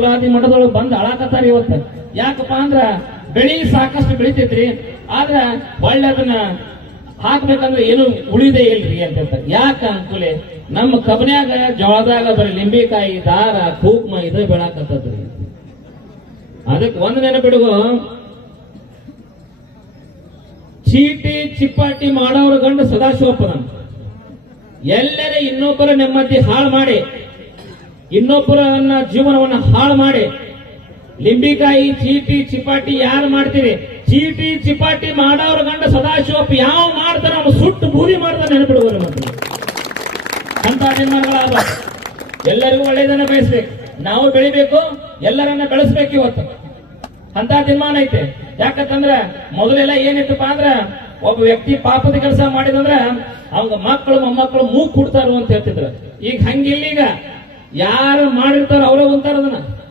ಮಠದೊಳಗೆ ಬಂದ್ ಅಳಾಕತ್ತಾರ ಇವತ್ತ. ಯಾಕಪ್ಪ ಅಂದ್ರ ಬೆಳಿ ಸಾಕಷ್ಟು ಬೆಳಿತೈತ್ರಿ, ಆದ್ರ ಒಳ್ಳೆ ಅದನ್ನ ಹಾಕ್ಬೇಕಂದ್ರೆ ಏನು ಉಳಿದೇ ಇಲ್ರಿ ಅಂತ ಹೇಳ್ತಾರೆ. ಯಾಕ ಅಂಕುಲೆ ನಮ್ಮ ಕಬನ್ಯಾಗ ಜೋಳದಾಗ ಬರೀ ಲಿಂಬಿಕಾಯಿ, ದಾರ, ಕೂಕ್ಮ ಇದು ಬೆಳಾಕತ್ತದ್ರಿ. ಅದಕ್ಕೆ ಒಂದ್ ನೆನಪಿಡುಗು, ಚೀಟಿ ಚಿಪ್ಪಾಟಿ ಮಾಡೋರ ಗಂಡು ಸದಾಶಿವಪ್ಪನ ಎಲ್ಲರೇ ಇನ್ನೊಬ್ಬರ ನೆಮ್ಮದಿ ಹಾಳು ಮಾಡಿ, ಇನ್ನೊಬ್ಬರನ್ನ ಜೀವನವನ್ನ ಹಾಳು ಮಾಡಿ, ಲಿಂಬಿಕಾಯಿ ಚೀಟಿ ಚಿಪಾಟಿ ಯಾರು ಮಾಡ್ತೀರಿ? ಚೀಟಿ ಚಿಪಾಟಿ ಮಾಡೋರ ಗಂಡ ಸದಾಶಿವಪ್ಪ ಯಾವ ಮಾಡ್ತಾರ ಅವ್ನು ಸುಟ್ಟು ಬೂದಿ ಮಾಡ್ತಾನೆ ನೆನಪಿಡುವರು. ಮತ್ತೆ ಅಂತ ನಿರ್ಮಾಣಗಳಾದ ಎಲ್ಲರಿಗೂ ಒಳ್ಳೆಯದನ್ನ ಬಯಸ್ಬೇಕು, ನಾವು ಬೆಳಿಬೇಕು, ಎಲ್ಲರನ್ನ ಬೆಳೆಸ್ಬೇಕು. ಇವತ್ತು ಅಂತ ತೀರ್ಮಾನ ಐತೆ. ಯಾಕಂತಂದ್ರ ಮೊದಲೆಲ್ಲ ಏನಿತ್ತಪ್ಪ ಅಂದ್ರ ಒಬ್ಬ ವ್ಯಕ್ತಿ ಪಾಪದ ಕೆಲಸ ಮಾಡಿದಂದ್ರ ಅವಾಗ ಮಕ್ಕಳು ಮೊಮ್ಮಕ್ಕಳು ಮೂಗ್ ಕೊಡ್ತಾರು ಅಂತ ಹೇಳ್ತಿದ್ರು. ಈಗ ಹಂಗಿಲ್ಲ, ಈಗ ಯಾರು ಮಾಡಿರ್ತಾರ ಅವರೇ ಅಂತಾರ ಅದನ್ನ.